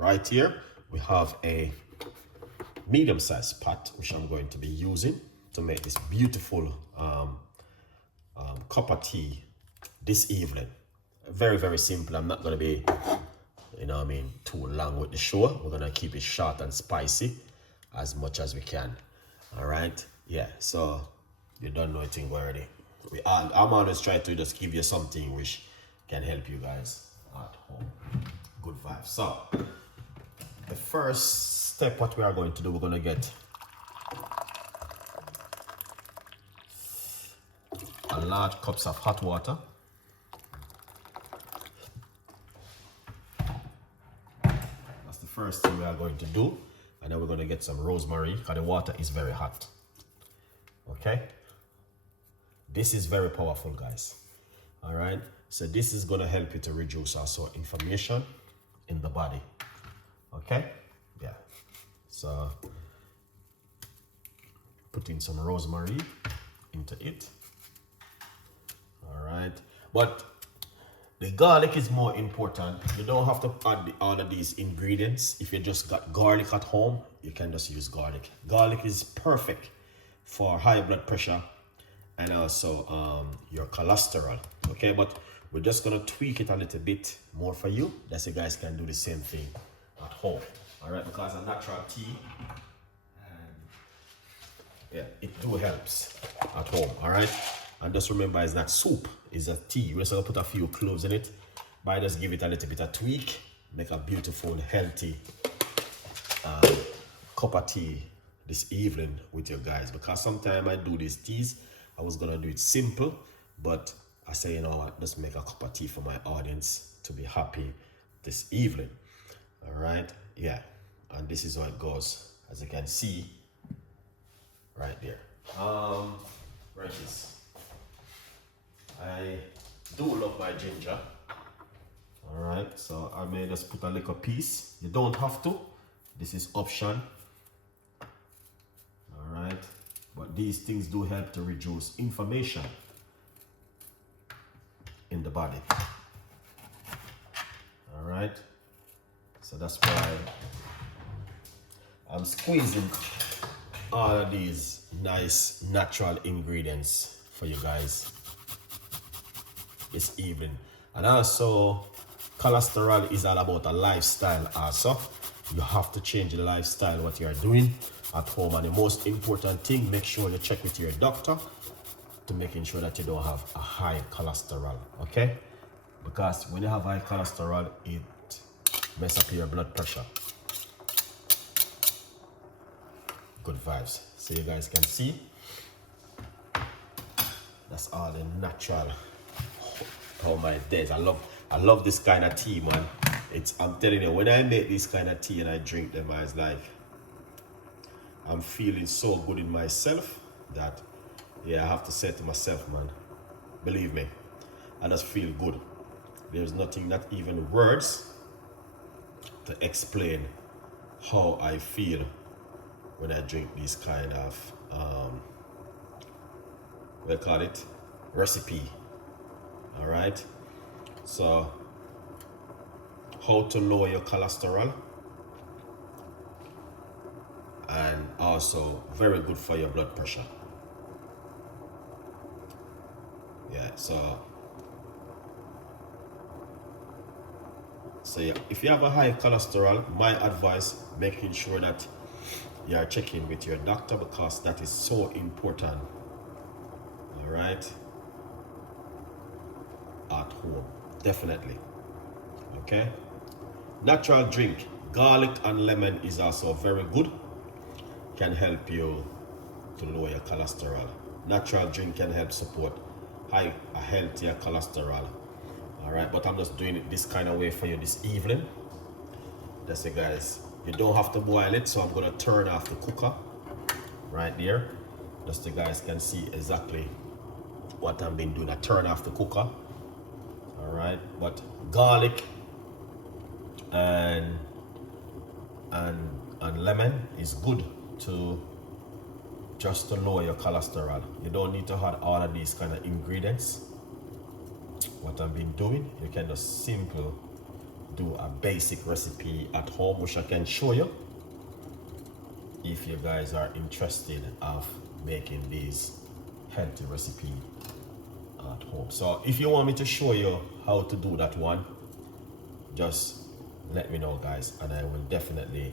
right here we have a medium-sized pot which I'm going to be using to make this beautiful cup of tea this evening. Very, very simple. I'm not going to be, too long with the show. We're going to keep it short and spicy as much as we can. All right. Yeah. So you don't know anything already. I'm always trying to just give you something which can help you guys at home. Good vibes. So the first step, what we are going to do, we're going to get a large cups of hot water. That's the first thing we are going to do. And then we're going to get some rosemary because the water is very hot. Okay. This is very powerful, guys. All right. So this is going to help you to reduce also inflammation in the body. Okay. Yeah. So put in some rosemary into it. All right. But the garlic is more important. You don't have to add all of these ingredients. If you just got garlic at home, you can just use garlic. Garlic is perfect for high blood pressure and also your cholesterol. Okay, but we're just gonna tweak it a little bit more for you. That's you guys can do the same thing at home. All right, because a natural tea, yeah, it do helps at home. All right, and just remember, it's not soup, it's a tea. We're just gonna put a few cloves in it, but just give it a little bit of tweak, make a beautiful, healthy cup of tea this evening with you guys. Because sometimes I do these teas, I was gonna do it simple, but I say, you know what, just make a cup of tea for my audience to be happy this evening. All right, yeah, and this is how it goes, as you can see right there. Right, this. I do love my ginger. All right, so I may just put a little piece. You don't have to. This is option. All right, but these things do help to reduce inflammation in the body. All right, so that's why I'm squeezing all of these nice natural ingredients for you guys this evening. And also, cholesterol is all about a lifestyle also. You have to change the lifestyle what you are doing at home, and the most important thing, make sure you check with your doctor to making sure that you don't have a high cholesterol. Okay, because when you have high cholesterol, it mess up your blood pressure. Good vibes. So you guys can see that's all the natural. Oh my days, I love this kind of tea, man. I'm telling you, when I make this kind of tea and I drink them, it's like I'm feeling so good in myself that, yeah, I have to say to myself, man, believe me, I just feel good. There's nothing, not even words to explain how I feel when I drink this kind of what do you call it, recipe. All right, so how to lower your cholesterol, and also very good for your blood pressure. Yeah, so yeah, if you have a high cholesterol, my advice, making sure that you are checking with your doctor, because that is so important. All right, at home, definitely. Okay, natural drink, garlic and lemon is also very good, can help you to lower your cholesterol. Natural drink can help support a healthier cholesterol. All right, but I'm just doing it this kind of way for you this evening. That's it, guys. You don't have to boil it, so I'm gonna turn off the cooker right there, just so you guys can see exactly what I've been doing. I turn off the cooker. All right, but garlic and lemon is good to just to lower your cholesterol. You don't need to add all of these kind of ingredients. What I've been doing, you can just simple do a basic recipe at home, which I can show you if you guys are interested of making these healthy recipe at home. So if you want me to show you how to do that one, just let me know, guys, and I will definitely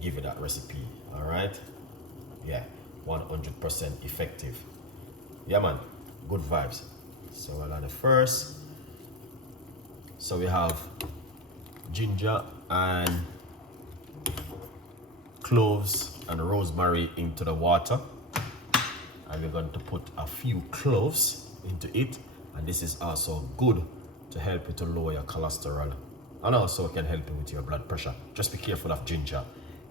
give you that recipe. All right, yeah, 100% effective. Yeah, man, good vibes. So we're on the first. So we have ginger and cloves and rosemary into the water, and we're going to put a few cloves into it, and this is also good to help you to lower your cholesterol, and also it can help you with your blood pressure. Just be careful of ginger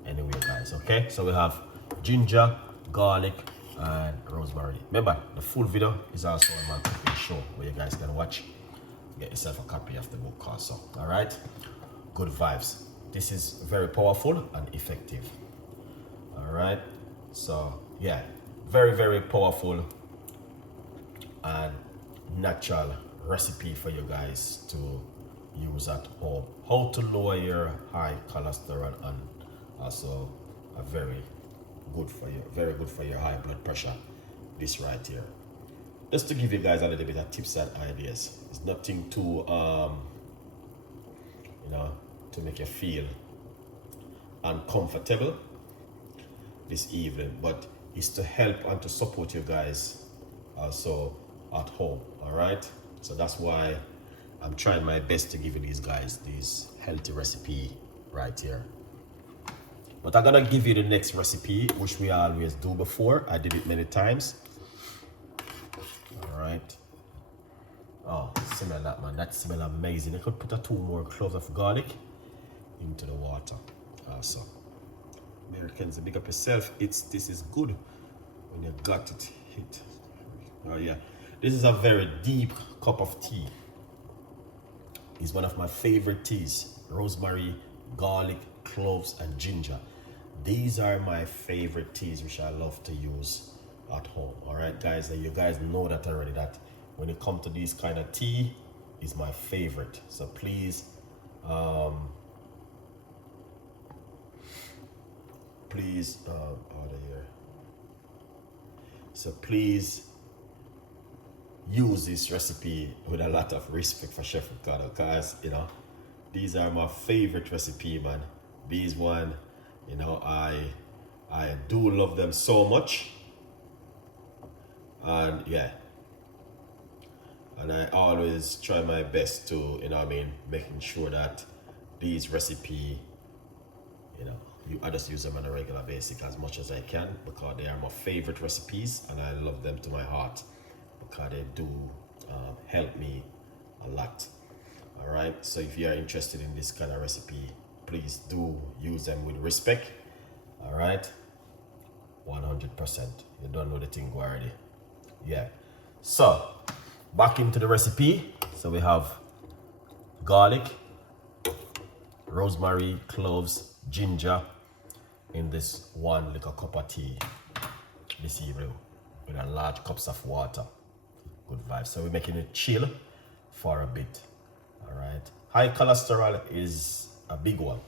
anyway, guys. Okay, so we have ginger, garlic, and rosemary. Remember, the full video is also on my cooking show where you guys can watch. Get yourself a copy of the book also. All right, good vibes. This is very powerful and effective. All right, so yeah, very, very powerful and natural recipe for you guys to use at home. How to lower your high cholesterol, and also a very good for your high blood pressure. This right here, just to give you guys a little bit of tips and ideas. It's nothing too to make you feel uncomfortable this evening, but it's to help and to support you guys also at home. All right, so that's why I'm trying my best to give you these guys this healthy recipe right here. But I'm gonna give you the next recipe, which we always do before. I did it many times. All right. Oh, smell that, man. That smell amazing. I could put a 2 more cloves of garlic into the water also. Americans, big up yourself. This is good when you got it hit. Oh yeah, this is a very deep cup of tea. It's one of my favorite teas. Rosemary, garlic, cloves, and ginger. These are my favorite teas, which I love to use at home. All right, guys, and you guys know that already, that when it comes to these kind of tea, is my favorite. So please out of here. So please use this recipe with a lot of respect for Chef Ricardo, because these are my favorite recipe, man. These one, I do love them so much, and yeah, and I always try my best to making sure that these recipe I just use them on a regular basis as much as I can, because they are my favorite recipes and I love them to my heart, because they do help me a lot. All right, so if you are interested in this kind of recipe, please do use them with respect. All right, 100%. You don't know the thing already. Yeah, so back into the recipe. So we have garlic, rosemary, cloves, ginger in this 1 little cup of tea this evening with a large cups of water. Good vibes. So we're making it chill for a bit. All right, high cholesterol is a big one,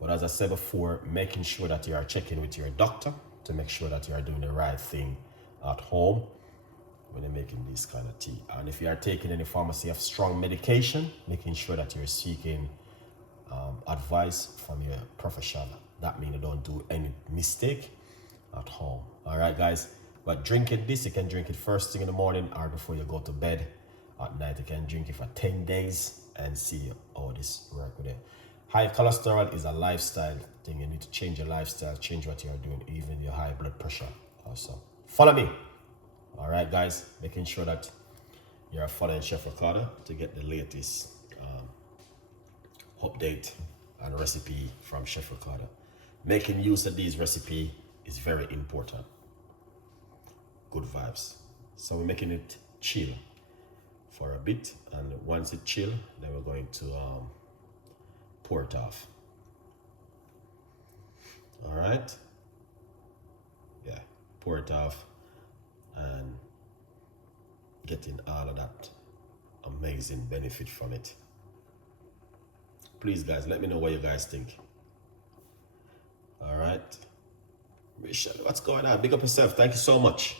but as I said before, making sure that you are checking with your doctor to make sure that you are doing the right thing at home when you're making this kind of tea. And if you are taking any pharmacy of strong medication, making sure that you're seeking advice from your professional. That means you don't do any mistake at home. All right, guys. But drinking this, you can drink it first thing in the morning or before you go to bed. At night, you can drink it for 10 days and see how this works with it. High cholesterol is a lifestyle thing. You need to change your lifestyle, change what you're doing, even your high blood pressure also. Follow me. All right, guys. Making sure that you're following Chef Ricardo to get the latest update and recipe from Chef Ricardo. Making use of these recipe is very important. Good vibes. So we're making it chill for a bit, and once it chill, then we're going to pour it off. All right, yeah, pour it off and getting all of that amazing benefit from it. Please, guys, let me know what you guys think. All right. Michelle, what's going on? Big up yourself. Thank you so much.